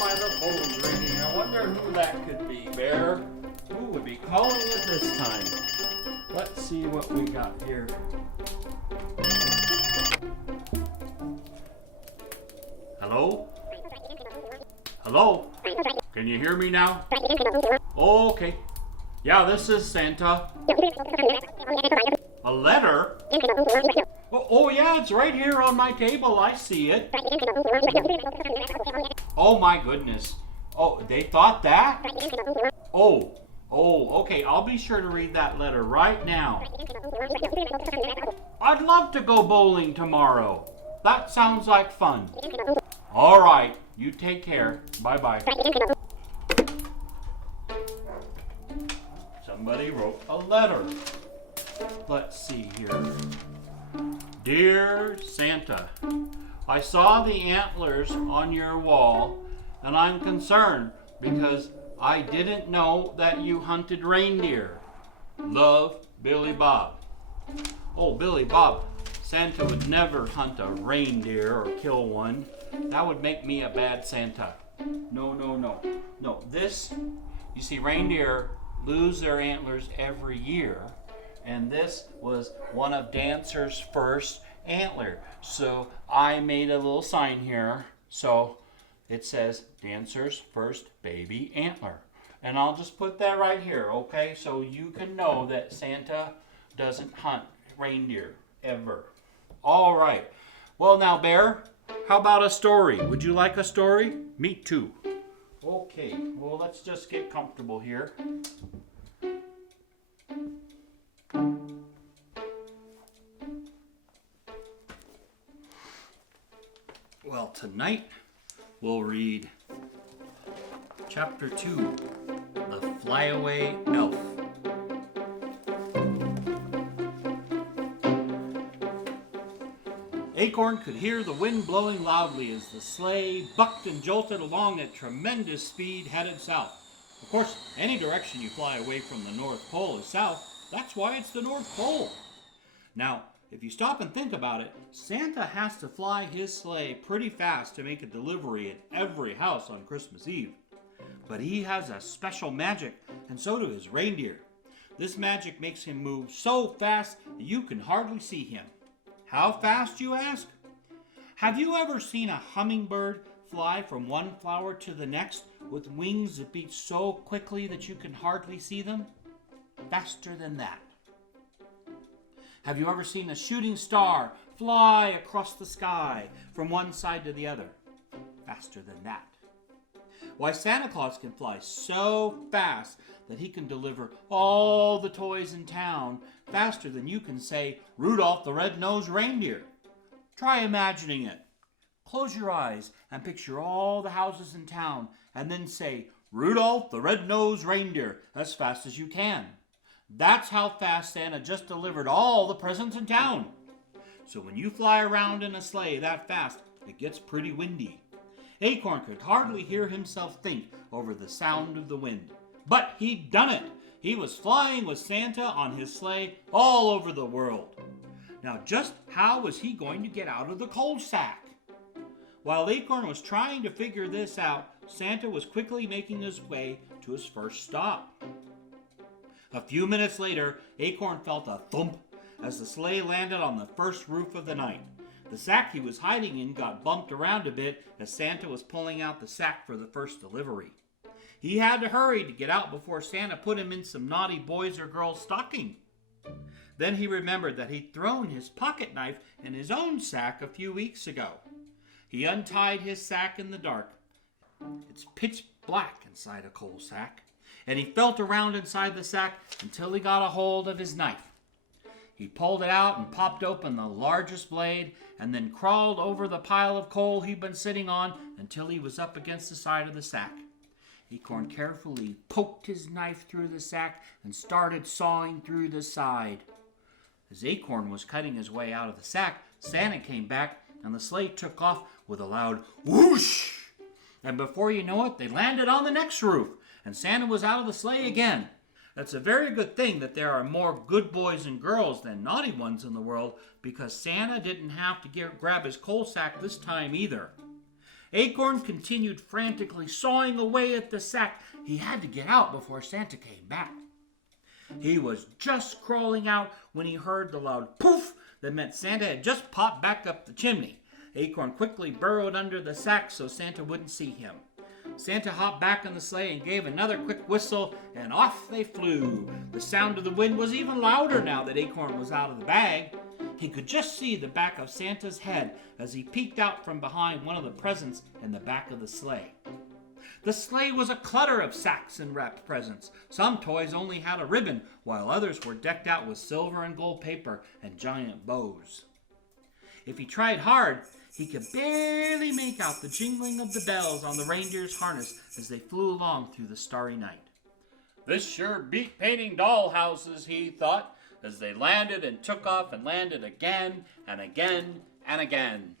my, the phone's ringing. I wonder who that could be, Bear. Who would be calling at this time? Let's see what we got here. Hello? Hello? Can you hear me now? Oh, okay. Yeah, this is Santa. A letter? Oh, yeah, it's right here on my table. I see it. Oh, my goodness. Oh, they thought that? Oh, okay. I'll be sure to read that letter right now. I'd love to go bowling tomorrow. That sounds like fun. All right. You take care. Bye-bye. Somebody wrote a letter. Let's see here. Dear Santa, I saw the antlers on your wall, and I'm concerned because I didn't know that you hunted reindeer. Love, Billy Bob. Oh, Billy Bob, Santa would never hunt a reindeer or kill one. That would make me a bad Santa. No. No, this, you see, reindeer lose their antlers every year. And this was one of Dancer's first antler. So I made a little sign here. So it says Dancer's first baby antler. And I'll just put that right here, okay? So you can know that Santa doesn't hunt reindeer ever. All right. Well, now, Bear, how about a story? Would you like a story? Me too. Okay. Well, let's just get comfortable here. Well, tonight we'll read Chapter 2, The Flyaway Elf. Acorn could hear the wind blowing loudly as the sleigh bucked and jolted along at tremendous speed headed south. Of course, any direction you fly away from the North Pole is south. That's why it's the North Pole. Now, if you stop and think about it, Santa has to fly his sleigh pretty fast to make a delivery at every house on Christmas Eve. But he has a special magic, and so do his reindeer. This magic makes him move so fast that you can hardly see him. How fast, you ask? Have you ever seen a hummingbird fly from one flower to the next with wings that beat so quickly that you can hardly see them? Faster than that. Have you ever seen a shooting star fly across the sky from one side to the other? Faster than that. Why, Santa Claus can fly so fast that he can deliver all the toys in town faster than you can say Rudolph the Red-Nosed Reindeer. Try imagining it. Close your eyes and picture all the houses in town and then say Rudolph the Red-Nosed Reindeer as fast as you can. That's how fast Santa just delivered all the presents in town. So when you fly around in a sleigh that fast, it gets pretty windy. Acorn could hardly hear himself think over the sound of the wind. But he'd done it. He was flying with Santa on his sleigh all over the world. Now just how was he going to get out of the coal sack? While Acorn was trying to figure this out, Santa was quickly making his way to his first stop. A few minutes later, Acorn felt a thump as the sleigh landed on the first roof of the night. The sack he was hiding in got bumped around a bit as Santa was pulling out the sack for the first delivery. He had to hurry to get out before Santa put him in some naughty boys' or girls' stocking. Then he remembered that he'd thrown his pocket knife in his own sack a few weeks ago. He untied his sack in the dark. It's pitch black inside a coal sack. And he felt around inside the sack until he got a hold of his knife. He pulled it out and popped open the largest blade and then crawled over the pile of coal he'd been sitting on until he was up against the side of the sack. Acorn carefully poked his knife through the sack and started sawing through the side. As Acorn was cutting his way out of the sack, Santa came back and the sleigh took off with a loud whoosh. And before you know it, they landed on the next roof. And Santa was out of the sleigh again. That's a very good thing that there are more good boys and girls than naughty ones in the world, because Santa didn't have to grab his coal sack this time either. Acorn continued frantically sawing away at the sack. He had to get out before Santa came back. He was just crawling out when he heard the loud poof that meant Santa had just popped back up the chimney. Acorn quickly burrowed under the sack so Santa wouldn't see him. Santa hopped back on the sleigh and gave another quick whistle, and off they flew. The sound of the wind was even louder now that Acorn was out of the bag. He could just see the back of Santa's head as he peeked out from behind one of the presents in the back of the sleigh. The sleigh was a clutter of sacks and wrapped presents. Some toys only had a ribbon, while others were decked out with silver and gold paper and giant bows. If he tried hard, he could barely make out the jingling of the bells on the reindeer's harness as they flew along through the starry night. This sure beat painting dollhouses, he thought, as they landed and took off and landed again and again and again.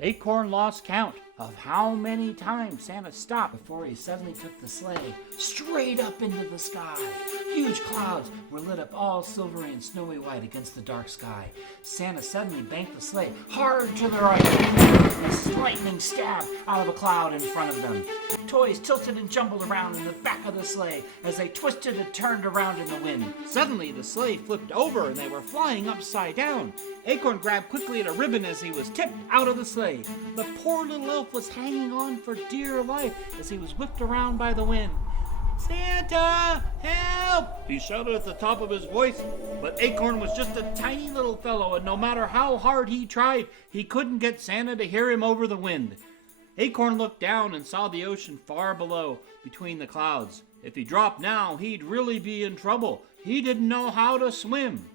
Acorn lost count of how many times Santa stopped before he suddenly took the sleigh straight up into the sky. Huge clouds were lit up all silvery and snowy white against the dark sky. Santa suddenly banked the sleigh hard to the right, a lightning stab out of a cloud in front of them. Toys tilted and jumbled around in the back of the sleigh as they twisted and turned around in the wind. Suddenly the sleigh flipped over and they were flying upside down. Acorn grabbed quickly at a ribbon as he was tipped out of the sleigh. The poor little elf was hanging on for dear life as he was whipped around by the wind. "Santa, help!" he shouted at the top of his voice, but Acorn was just a tiny little fellow, and no matter how hard he tried, he couldn't get Santa to hear him over the wind. Acorn looked down and saw the ocean far below, between the clouds. If he dropped now, he'd really be in trouble. He didn't know how to swim.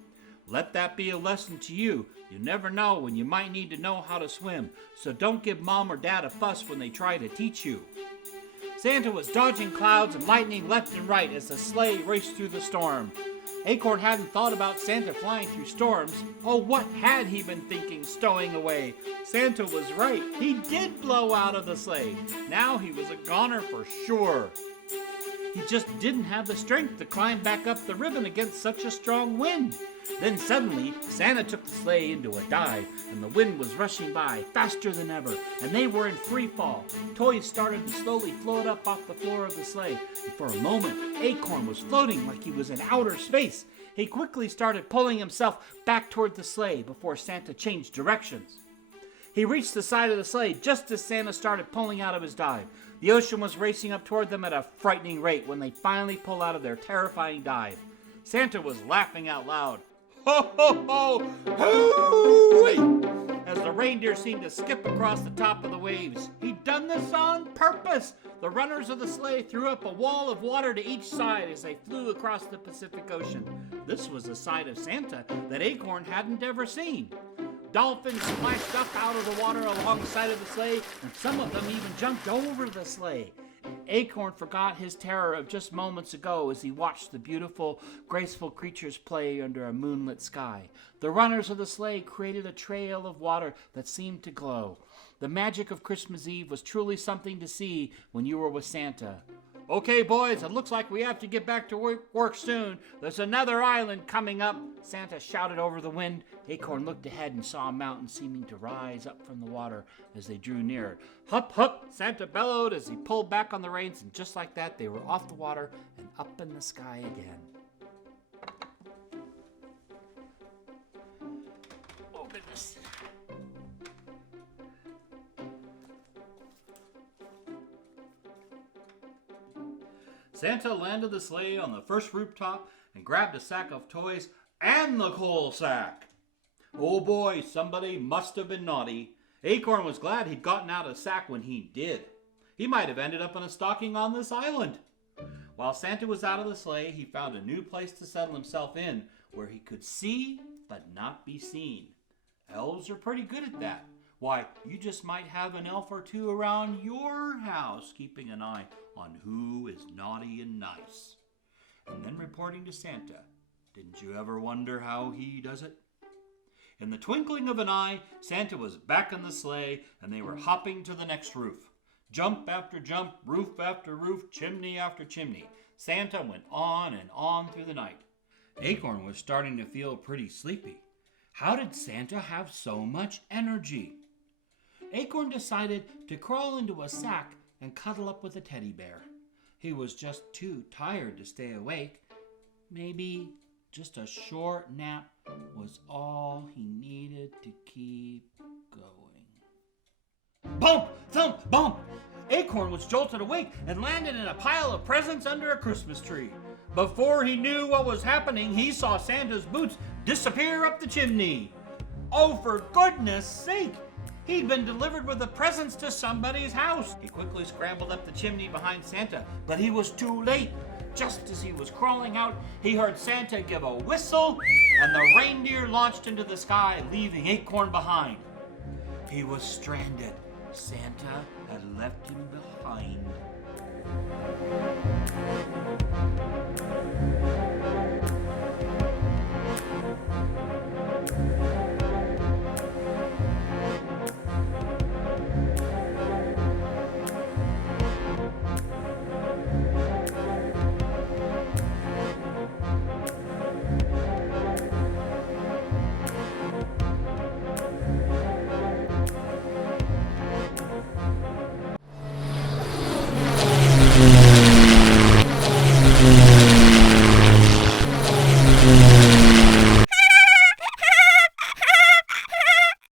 Let that be a lesson to you. You never know when you might need to know how to swim, so don't give Mom or Dad a fuss when they try to teach you. Santa was dodging clouds and lightning left and right as the sleigh raced through the storm. Acorn hadn't thought about Santa flying through storms. Oh, what had he been thinking, stowing away? Santa was right. He did blow out of the sleigh. Now he was a goner for sure. He just didn't have the strength to climb back up the ribbon against such a strong wind. Then suddenly, Santa took the sleigh into a dive, and the wind was rushing by faster than ever, and they were in free fall. Toys started to slowly float up off the floor of the sleigh, and for a moment, Acorn was floating like he was in outer space. He quickly started pulling himself back toward the sleigh before Santa changed directions. He reached the side of the sleigh just as Santa started pulling out of his dive. The ocean was racing up toward them at a frightening rate when they finally pulled out of their terrifying dive. Santa was laughing out loud. Ho, ho, ho! Hoo-wee! As the reindeer seemed to skip across the top of the waves. He'd done this on purpose. The runners of the sleigh threw up a wall of water to each side as they flew across the Pacific Ocean. This was a side of Santa that Acorn hadn't ever seen. Dolphins splashed up out of the water alongside of the sleigh, and some of them even jumped over the sleigh. Acorn forgot his terror of just moments ago as he watched the beautiful, graceful creatures play under a moonlit sky. The runners of the sleigh created a trail of water that seemed to glow. The magic of Christmas Eve was truly something to see when you were with Santa. "Okay, boys, it looks like we have to get back to work soon. There's another island coming up," Santa shouted over the wind. Acorn looked ahead and saw a mountain seeming to rise up from the water as they drew near. "Hup, hup," Santa bellowed as he pulled back on the reins, and just like that, they were off the water and up in the sky again. Oh, goodness. Santa landed the sleigh on the first rooftop and grabbed a sack of toys and the coal sack. Oh boy, somebody must have been naughty. Acorn was glad he'd gotten out of the sack when he did. He might have ended up in a stocking on this island. While Santa was out of the sleigh, he found a new place to settle himself in where he could see but not be seen. Elves are pretty good at that. Why, you just might have an elf or two around your house keeping an eye on who is naughty and nice, and then reporting to Santa. Didn't you ever wonder how he does it? In the twinkling of an eye, Santa was back in the sleigh, and they were hopping to the next roof. Jump after jump, roof after roof, chimney after chimney. Santa went on and on through the night. Acorn was starting to feel pretty sleepy. How did Santa have so much energy? Acorn decided to crawl into a sack and cuddle up with a teddy bear. He was just too tired to stay awake. Maybe just a short nap was all he needed to keep going. Bump! Thump! Bump! Acorn was jolted awake and landed in a pile of presents under a Christmas tree. Before he knew what was happening, he saw Santa's boots disappear up the chimney. Oh, for goodness sake! He'd been delivered with the presents to somebody's house. He quickly scrambled up the chimney behind Santa, but he was too late. Just as he was crawling out, he heard Santa give a whistle, and the reindeer launched into the sky, leaving Acorn behind. He was stranded. Santa had left him behind.